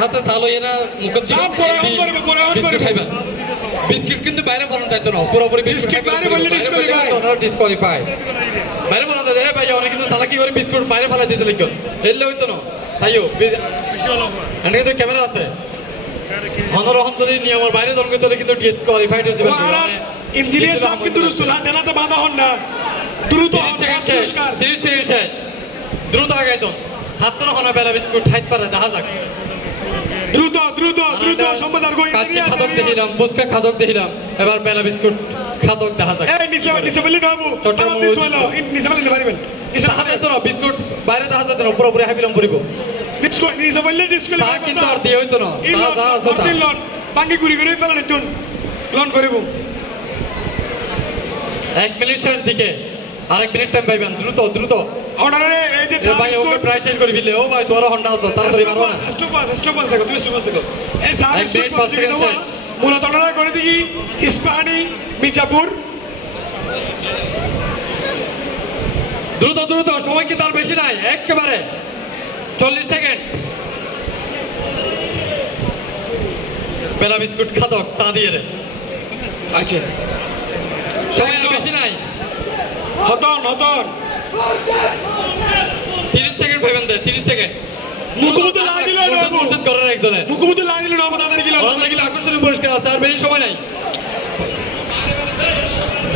হাতে চাল হইয়ে না পরে পরে করবে। খাইবেন বিস্কিট কিন্তু বাইরে বানানো যাইতো না পুরোপুরি বিস্কিট বাইরে বললে। ডিসকোয়ালিফাই বাইরে বানানো যায় এ ভাই অনেক কিন্তু তালা কি করে বিস্কুট বাইরে ফেলা দিতে লিখ? এলে হইতো না। তাইও এখানে কিন্তু ক্যামেরা আছে। হনর হন যদি নিয়মের বাইরে জন্ম করতে হলে কিন্তু ডিসকোয়ালিফাইড হয়ে যাবে আর আর ইঞ্জিনিয়ার সব কিন্তু দুরুস্ত ডেলাতে বাধা হন না। দ্রুত হন, 30 শেষ। পুরস্কার 30 সেকেন্ড শেষ। দ্রুত আগাইতো। হাত তো হনা বেলা বিস্কুট খাইতে পারে দেখা যাক। দ্রুত দ্রুত দ্রুত সম্বাদার গো কাচ্চি খাদক দেখিলাম ফুচকা খাদক দেখিলাম। এবার বেলা বিস্কুট খাদক দেখা যাক। এই নিচে নিচে বললি নবু। তোলো নিচে বললি পারিবেন। নিচে যেত না বিস্কুট বাইরে দেখা যেত না পুরোপুরি হাবিলাম পরিব। ডিসকো নিচে বললি ডিসকো তা কিন্তু আর দিয়ে হইতো না। ইন যা লন যা আছে তা লন। বাঙ্গি গুড়ি করে ফেলা নিতুন লন করিব। এক মিনিট শেষ দিকে। আরেক মিনিট টাইম পাইবেন দ্রুত দ্রুত। এই যে ভাই ওকে বিস্কুট প্রায় শেষ করে ফেললে ও ভাই তোরা হন্ডা আছে তাড়াতাড়ি মারো না স্টপাস স্টপাস দেখো তুমি স্টপাস দেখো। এই চা মিনিট পাঁচ সেকেন্ড মূলত অর্ডার করে দিই ইস্পাহানি মির্জাপুর। দ্রুত দ্রুত সময় কিন্তু আর বেশি নাই একেবারে। চল্লিশ সেকেন্ড। বেলা বিস্কুট খাদক চা দিয়ে রে। আচ্ছা। সময় বেশি নাই। হতন হতন। তিরিশ সেকেন্ড ভাবেন দে তিরিশ সেকেন্ড মুখোমুখি না দিলে মুর্শিদ করার একজনের মুখোমুখি লাগিল নব তাদের গিলা ওনার লাগলে আকর্ষণীয় পুরস্কার আছে আর বেশি সময় নাই।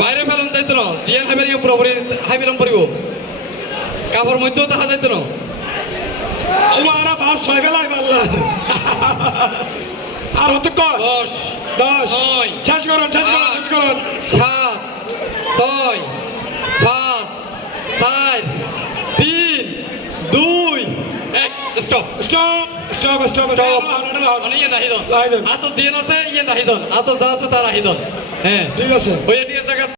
বাইরে ফেলন যাইতো না জিয়ান হাইবেরিও পুরোপুরি হাইবেরম পড়িব কাপড় মধ্যেও দেখা যাইতো না। ওমারা পাস পাই ফেলাই পারলা আর হতে দশ দশ। শেষ করুন শেষ করুন শেষ করুন সাত ছয় পাঁচ চার তিন দুই এক stop stop stop stop stop মানে ইয়ে নাহিদন। আতো জিয়ান আছে ইয়ে নাহিদন আতো যা আছে তার আহিদন হ্যাঁ ঠিক আছে ওই